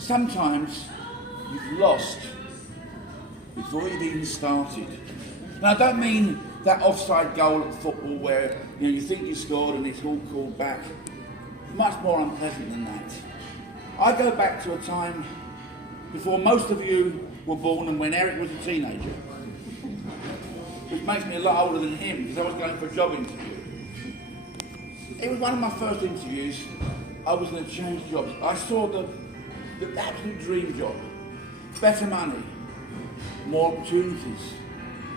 sometimes you've lost before you've even started. Now I don't mean that offside goal at football where you think you scored and it's all called back. Much more unpleasant than that. I go back to a time before most of you were born and when Eric was a teenager. Which makes me a lot older than him because I was going for a job interview. It was one of my first interviews. I was going to change jobs. I saw the absolute dream job. Better money, more opportunities,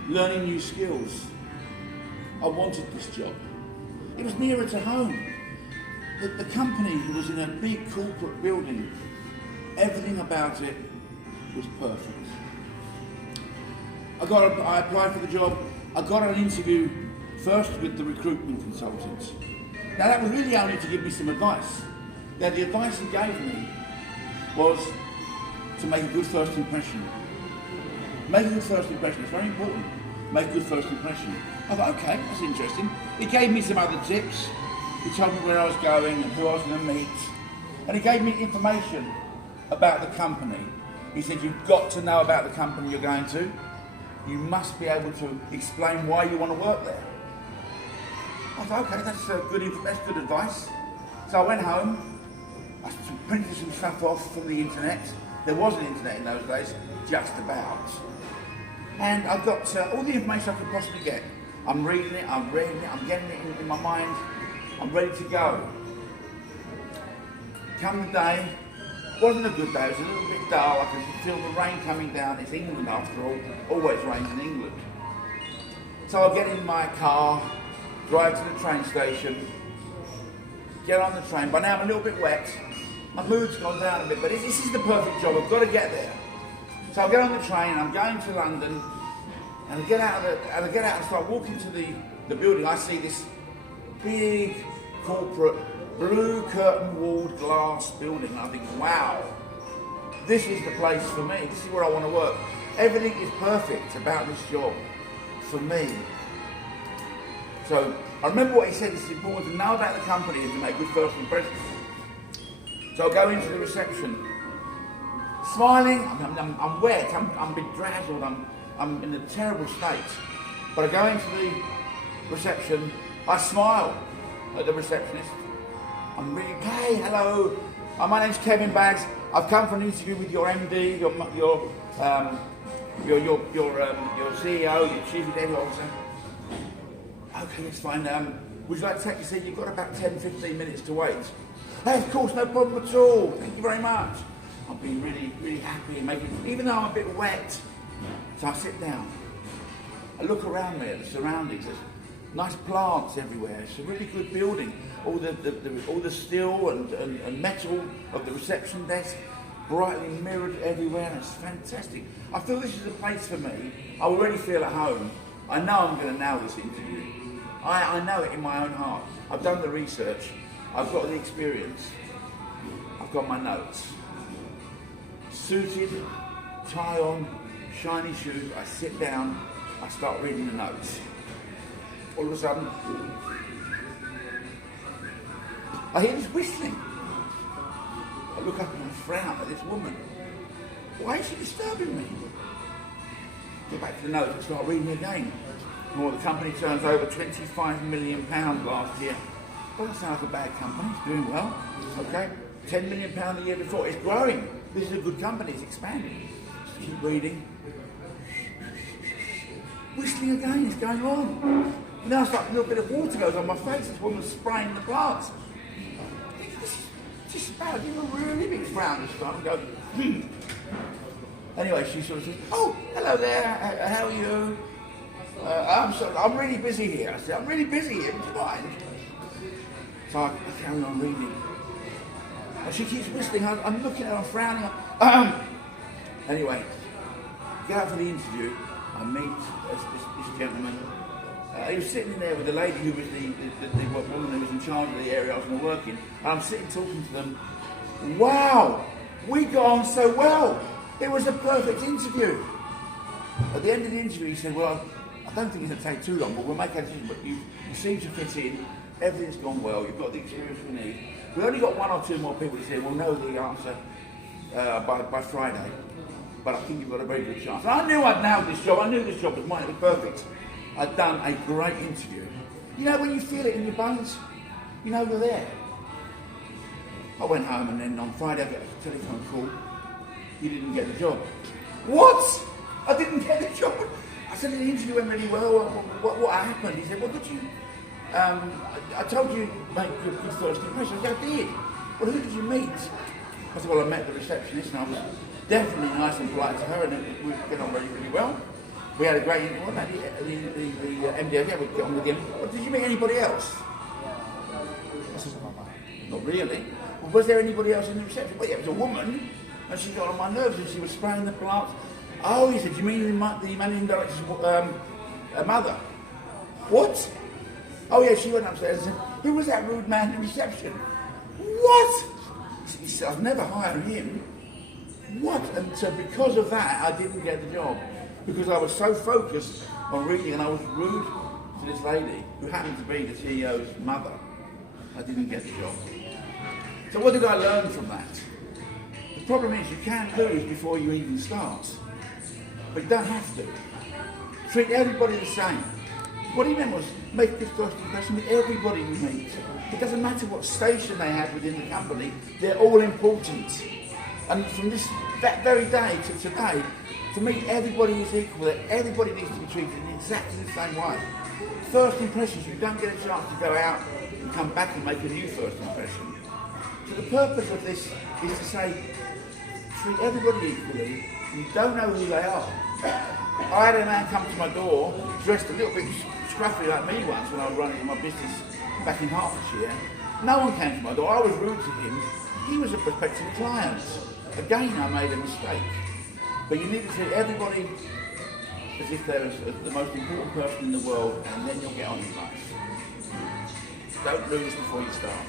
learning new skills. I wanted this job. It was nearer to home. The company was in a big corporate building. Everything about it was perfect. I applied for the job. I got an interview first with the recruitment consultants. Now that was really only to give me some advice. Now the advice he gave me was to make a good first impression. Make a good first impression, it's very important. Make a good first impression. I thought, okay, that's interesting. He gave me some other tips. He told me where I was going and who I was going to meet. And he gave me information about the company. He said, you've got to know about the company you're going to. You must be able to explain why you want to work there. I thought, okay, that's good advice. So I went home, I printed some stuff off from the internet. There was an internet in those days, just about. And I got all the information I could possibly get. I'm reading it, I'm getting it in my mind, I'm ready to go. Come the day, wasn't a good day, it was a little bit dull, I could feel the rain coming down. It's England after all, always rains in England. So I'll get in my car, drive to the train station, get on the train. By now I'm a little bit wet, my mood's gone down a bit, but this is the perfect job, I've got to get there. So I get on the train, I'm going to London, and I get out and start walking to the building. I see this big corporate blue curtain walled glass building, and I think, wow, this is the place for me, this is where I want to work. Everything is perfect about this job for me. So I remember what he said, it's important to know about the company and to make good first impressions. So I go into the reception, smiling, I'm wet, I'm bedraggled, I'm in a terrible state. But I go into the reception, I smile at the receptionist. I'm really, hey, hello, my name's Kevin Baggs. I've come for an interview with your MD, your CEO, your Chief Executive Officer. Okay, that's fine. Would you like to take your seat? You've got about 10-15 minutes to wait. Hey, of course, no problem at all. Thank you very much. I've been really, really happy even though I'm a bit wet. So I sit down. I look around me at the surroundings. There's nice plants everywhere. It's a really good building. All the steel and metal of the reception desk, brightly mirrored everywhere. And it's fantastic. I feel this is a place for me. I already feel at home. I know I'm going to nail this interview. I know it in my own heart. I've done the research. I've got the experience. I've got my notes. Suited, tie on, shiny shoes, I sit down, I start reading the notes. All of a sudden, I hear this whistling. I look up and I frown at this woman. Why is she disturbing me? Go back to the notes and start reading again. Well, the company turns over £25 million last year. Doesn't sound like a bad company, it's doing well. Okay, £10 million a year before, it's growing. This is a good company, it's expanding. Just keep reading. Whistling again, it's going on. Now it's like a little bit of water goes on my face, this woman's spraying the plants. Just about, give a really big frown this time and go, Anyway, she sort of says, oh, hello there, how are you? I'm really busy here. I said, I'm really busy here, would you mind? So I carry on reading. And she keeps whistling, I'm looking at her, I'm frowning. Anyway, get out for the interview, I meet this gentleman. He was sitting in there with the lady who was the woman who was in charge of the area I was going to work in. And I'm sitting talking to them. Wow, we got on so well. It was a perfect interview. At the end of the interview, he said, well, I don't think it's going to take too long, but we'll make a decision. But you seem to fit in. Everything's gone well. You've got the experience we need. We've only got one or two more people to say we'll know the answer by Friday. But I think you've got a very good chance. And I knew I'd nailed this job. I knew this job was mine. It was perfect. I'd done a great interview. You know when you feel it in your bones? You know you're there. I went home and then on Friday I got a telephone call. You didn't get the job. What? I didn't get the job. I said the interview went really well. What happened? He said, well, did you... I told you make your good first impression. I said, I did. Well, who did you meet? I said, well, I met the receptionist and I was definitely nice and polite to her and we got on really, really well. We had a great interview. What about the MD? Yeah, we'd get on with him. Well, did you meet anybody else? I said, well, not really. Well, was there anybody else in the reception? Well, yeah, it was a woman and she got on my nerves and she was spraying the plants. Oh, he said, you mean the managing director's mother? What? Oh yeah, she went upstairs and said, who was that rude man in reception? What? He said, I've never hired him. What? And so because of that, I didn't get the job. Because I was so focused on reading and I was rude to this lady, who happened to be the CEO's mother. I didn't get the job. So what did I learn from that? The problem is you can't lose before you even start. But you don't have to. Treat everybody the same. What he meant was make a first impression with everybody you meet. It doesn't matter what station they have within the company, they're all important. And from that very day to today, for me everybody is equal, everybody needs to be treated in exactly the same way. First impressions, you don't get a chance to go out and come back and make a new first impression. So the purpose of this is to say, treat everybody equally. You don't know who they are. I had a man come to my door, dressed a little bit scruffy like me once when I was running my business back in Hertfordshire. No one came to my door, I was rude to him. He was a prospective client. Again, I made a mistake. But you need to treat everybody as if they're the most important person in the world, and then you'll get on in life. Don't lose before you start.